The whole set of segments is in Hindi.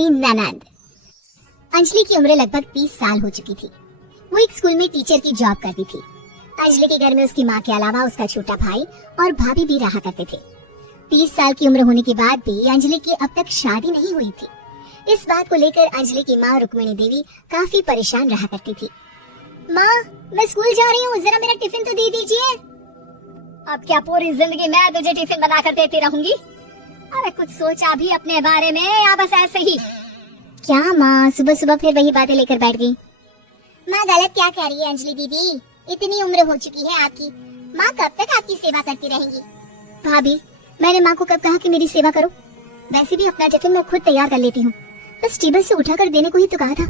हमारी ननद। अंजलि की उम्र लगभग 30 साल हो चुकी थी। वो एक स्कूल में टीचर की जॉब करती थी। अंजलि के घर में उसकी माँ के अलावा उसका छोटा भाई और भाभी भी रहा करते थे। 30 साल की उम्र होने के बाद भी अंजलि की अब तक शादी नहीं हुई थी। इस बात को लेकर अंजलि की माँ रुक्मिणी देवी काफी परेशान रहा करती थी। माँ, मैं स्कूल जा रही हूँ, जरा मेरा टिफिन तो दे दीजिए। अब क्या पूरी जिंदगी मैं तुझे टिफिन बना कर देती रहूंगी? अरे कुछ सोचा भी अपने बारे में या बस ऐसे ही? क्या माँ, सुबह सुबह फिर वही बातें लेकर बैठ गई? माँ गलत क्या कह रही है अंजलि दीदी? इतनी उम्र हो चुकी है आपकी, माँ कब तक आपकी सेवा करती रहेंगी? भाभी, मैंने माँ को कब कहा कि मेरी सेवा करो? वैसे भी अपना टिफिन मैं खुद तैयार कर लेती हूँ, बस टेबल से उठाकर देने को ही तो कहा था।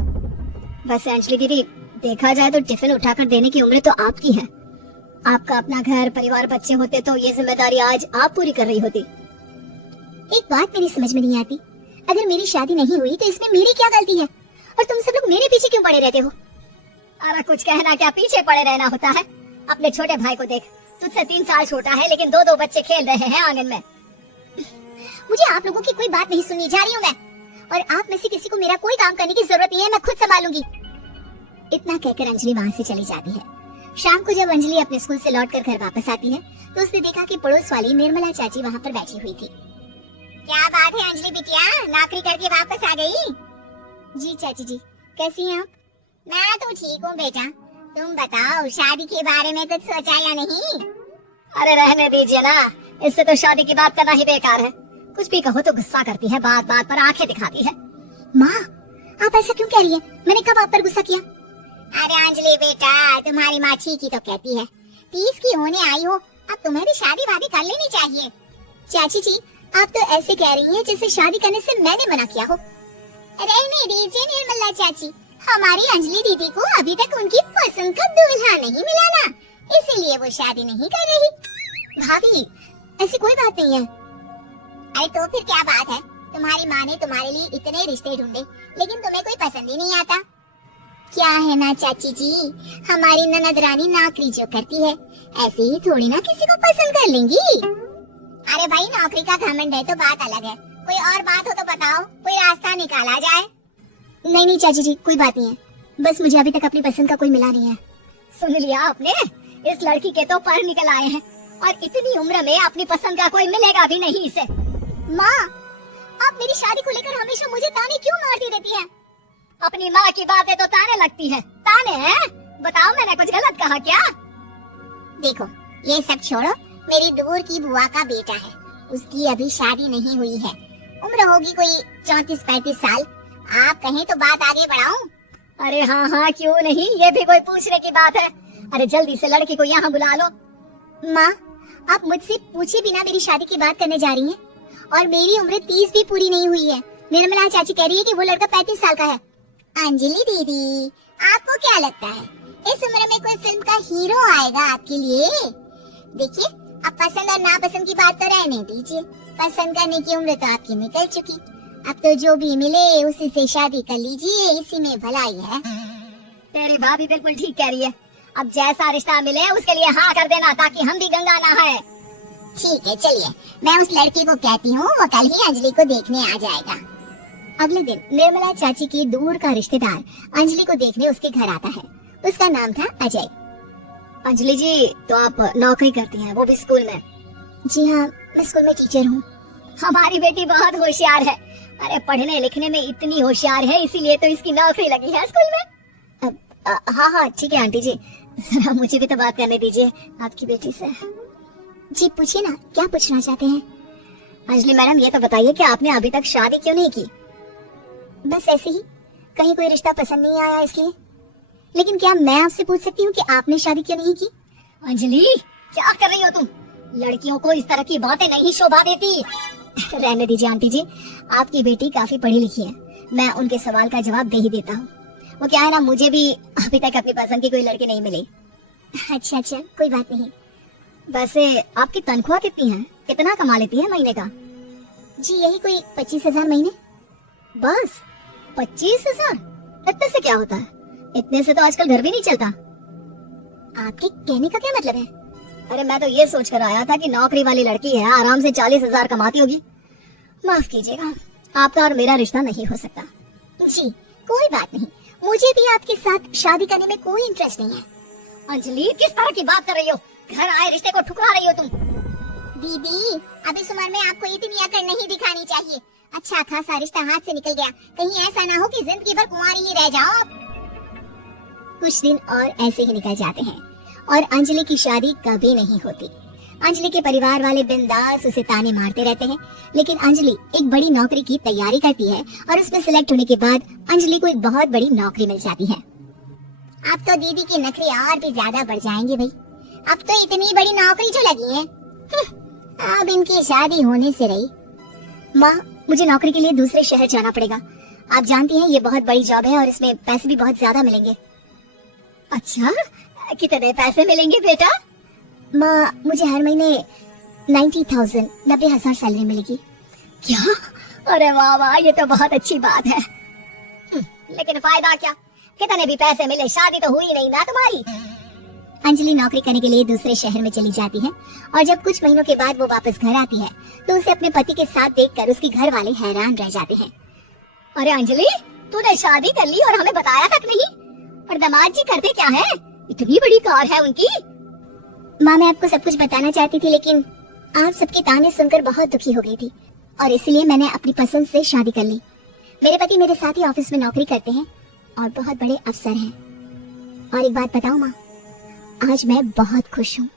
वैसे अंजलि दीदी, देखा जाए तो टिफिन उठाकर देने की उम्र तो आपकी है। आपका अपना घर परिवार बच्चे होते तो ये जिम्मेदारी आज आप पूरी कर रही होती। एक बात मेरी समझ में नहीं आती, अगर मेरी शादी नहीं हुई तो इसमें मेरी क्या गलती है और तुम सब लोग मेरे पीछे क्यों पड़े रहते हो? अरे कुछ कहना क्या, पीछे पड़े रहना होता है। अपने छोटे भाई को देख, तुझसे 3 साल छोटा है लेकिन 2-2 बच्चे खेल रहे हैं आंगन में। मुझे आप लोगों की कोई बात नहीं सुननी, जा रही हूँ मैं। और आप में से किसी को मेरा कोई काम करने की जरूरत नहीं है, मैं खुद संभालूंगी। इतना कहकर अंजलि वहाँ से चली जाती है। शाम को जब अंजलि अपने स्कूल से लौटकर घर वापस आती है तो उसने देखा कि पड़ोस वाली निर्मला चाची वहाँ पर बैठी हुई थी। क्या बात है अंजलि बिटिया, नौकरी करके वापस आ गई? जी चाची जी, कैसी हैं आप? मैं तो ठीक हूँ बेटा, तुम बताओ शादी के बारे में कुछ सोचा या नहीं? अरे रहने दीजिए ना, इससे तो शादी की बात करना ही बेकार है। कुछ भी कहो तो गुस्सा करती है, बात बात पर आंखें दिखाती है। माँ, आप ऐसा क्यों कह रही है? मैंने कब आप पर गुस्सा किया? अरे अंजलि बेटा, तुम्हारी माँ ठीक ही तो कहती है। 30 की होने आई हो, अब तुम्हें भी शादी वादी कर लेनी चाहिए। चाची जी, आप तो ऐसे कह रही हैं जैसे शादी करने से मैंने मना किया हो। रहने दीजिए निर्मला चाची, हमारी अंजलि दीदी को अभी तक उनकी पसंद का दूल्हा नहीं मिला ना, इसीलिए वो शादी नहीं कर रही। भाभी, ऐसी कोई बात नहीं है। अरे तो फिर क्या बात है? तुम्हारी माँ ने तुम्हारे लिए इतने रिश्ते ढूंढे लेकिन तुम्हें कोई पसंद ही नहीं आता। क्या है ना चाची जी, हमारी ननद रानी नौकरी जो करती है ऐसे ही थोड़ी ना किसी को पसंद कर लेंगी। अरे भाई, नौकरी का घमंड है तो बात अलग है, कोई और बात हो तो बताओ, कोई रास्ता निकाला जाए। नहीं नहीं चाची जी, कोई बात नहीं है, बस मुझे अभी तक अपनी पसंद का कोई मिला नहीं है। सुन लिया आपने, इस लड़की के तो पर निकल आए हैं और इतनी उम्र में अपनी पसंद का कोई मिलेगा भी नहीं इसे। माँ, आप मेरी शादी को लेकर हमेशा मुझे ताने क्यों मारती रहती हैं? अपनी माँ की बातें तो ताने लगती है। ताने हैं? बताओ, मैंने कुछ गलत कहा क्या? देखो, ये सब छोड़ो, मेरी दूर की बुआ का बेटा है, उसकी अभी शादी नहीं हुई है, उम्र होगी कोई 34-35 साल। आप कहें तो बात आगे बढ़ाऊं? अरे हाँ हाँ, क्यों नहीं, ये भी कोई पूछने की बात है। अरे जल्दी से लड़की को यहाँ बुला लो। माँ, आप मुझसे पूछे बिना मेरी शादी की बात करने जा रही हैं और मेरी उम्र 30 भी पूरी नहीं हुई है। निर्मला चाची कह रही है कि वो लड़का 35 साल का है। अंजलि दीदी, आपको क्या लगता है इस उम्र में कोई फिल्म का हीरो आएगा आपके लिए? देखिए, अब पसंद और नापसंद की बात तो रहने दीजिए, पसंद करने की उम्र तो आपकी निकल चुकी, अब तो जो भी मिले उसी से शादी कर लीजिए, इसी में भलाई है। तेरी भाभी बिल्कुल ठीक कह रही है, अब जैसा रिश्ता मिले उसके लिए हाँ कर देना ताकि हम भी गंगा नहाए। ठीक है, चलिए मैं उस लड़की को कहती हूँ, वो कल ही अंजलि को देखने आ जाएगा। अगले दिन निर्मला चाची की दूर का रिश्तेदार अंजलि को देखने उसके घर आता है। उसका नाम था अजय। अंजलि जी, तो आप नौकरी करती हैं, वो भी स्कूल में? जी हाँ, मैं स्कूल में टीचर हूँ। हमारी बेटी बहुत होशियार है, अरे पढ़ने लिखने में इतनी होशियार है, इसीलिए तो इसकी नौकरी लगी है स्कूल में। हाँ हाँ ठीक है आंटी जी, जरा मुझे भी तो बात करने दीजिए आपकी बेटी से। जी पूछिए ना, क्या पूछना चाहते हैं? अंजलि मैडम, ये तो बताइए कि आपने अभी तक शादी क्यों नहीं की? बस ऐसे ही, कहीं कोई रिश्ता पसंद नहीं आया इसलिए। लेकिन क्या मैं आपसे पूछ सकती हूँ कि आपने शादी क्यों नहीं की? अंजलि, क्या कर रही हो तुम? लड़कियों को इस तरह की बातें नहीं शोभा देती। रहने दीजिए आंटी जी, आपकी बेटी काफी पढ़ी लिखी है, मैं उनके सवाल का जवाब दे ही देता हूँ। वो क्या है ना, मुझे भी अभी तक अपनी पसंद की कोई लड़की नहीं मिली। अच्छा अच्छा, कोई बात नहीं। वैसे आपकी तनख्वाह कितनी है, कितना कमा लेती है महीने का? जी यही कोई 25,000 महीने। बस 25,000? इतने से क्या होता है? इतने से तो आजकल घर भी नहीं चलता। आपके कहने का क्या मतलब है? अरे मैं तो ये सोच कर आया था कि नौकरी वाली लड़की है, आराम से 40,000 कमाती होगी। माफ कीजिएगा, आपका और मेरा रिश्ता नहीं हो सकता। जी कोई बात नहीं, मुझे भी आपके साथ शादी करने में कोई इंटरेस्ट नहीं है। अंजलि, किस तरह की बात कर रही हो? घर आए रिश्ते को ठुकरा रही हो तुम। दीदी अभी इस उम्र में आपको इतनी अकड़ नहीं दिखानी चाहिए। अच्छा खासा रिश्ता हाथ से निकल गया, कहीं ऐसा ना हो कि जिंदगी भर कुंवारी ही रह जाओ आप। कुछ दिन और ऐसे ही निकल जाते हैं और अंजलि की शादी कभी नहीं होती। अंजलि के परिवार वाले बिंदास उसे ताने मारते रहते हैं, लेकिन अंजलि एक बड़ी नौकरी की तैयारी करती है और उसमें सिलेक्ट होने के बाद अंजलि को एक बहुत बड़ी नौकरी मिल जाती है। अब तो दीदी के नखरे और भी ज्यादा बढ़ जाएंगे भाई, अब तो इतनी बड़ी नौकरी जो लगी है, अब इनकी शादी होने से रही। माँ, मुझे नौकरी के लिए दूसरे शहर जाना पड़ेगा। आप जानती हैं ये बहुत बड़ी जॉब है और इसमें पैसे भी बहुत ज्यादा मिलेंगे। अच्छा, कितने पैसे मिलेंगे बेटा? माँ मुझे हर महीने 90,000 90,000 सैलरी मिलेगी। क्या? अरे वाह वाह, ये तो बहुत अच्छी बात है। लेकिन फायदा क्या? कितने भी पैसे मिले, शादी तो हुई नहीं ना तुम्हारी। अंजलि नौकरी करने के लिए दूसरे शहर में चली जाती है और जब कुछ महीनों के बाद वो वापस घर आती है तो उसे अपने पति के साथ देखकर उसके घर वाले हैरान रह जाते हैं। अरे अंजलि, तूने शादी कर ली और हमें बताया तक नहीं। और दामाद जी करते क्या है? इतनी बड़ी कार है उनकी। माँ मैं आपको सब कुछ बताना चाहती थी, लेकिन आप सबके ताने सुनकर बहुत दुखी हो गई थी और इसलिए मैंने अपनी पसंद से शादी कर ली। मेरे पति मेरे साथ ही ऑफिस में नौकरी करते हैं और बहुत बड़े अफसर हैं। और एक बात बताऊं माँ, आज मैं बहुत खुश हूँ।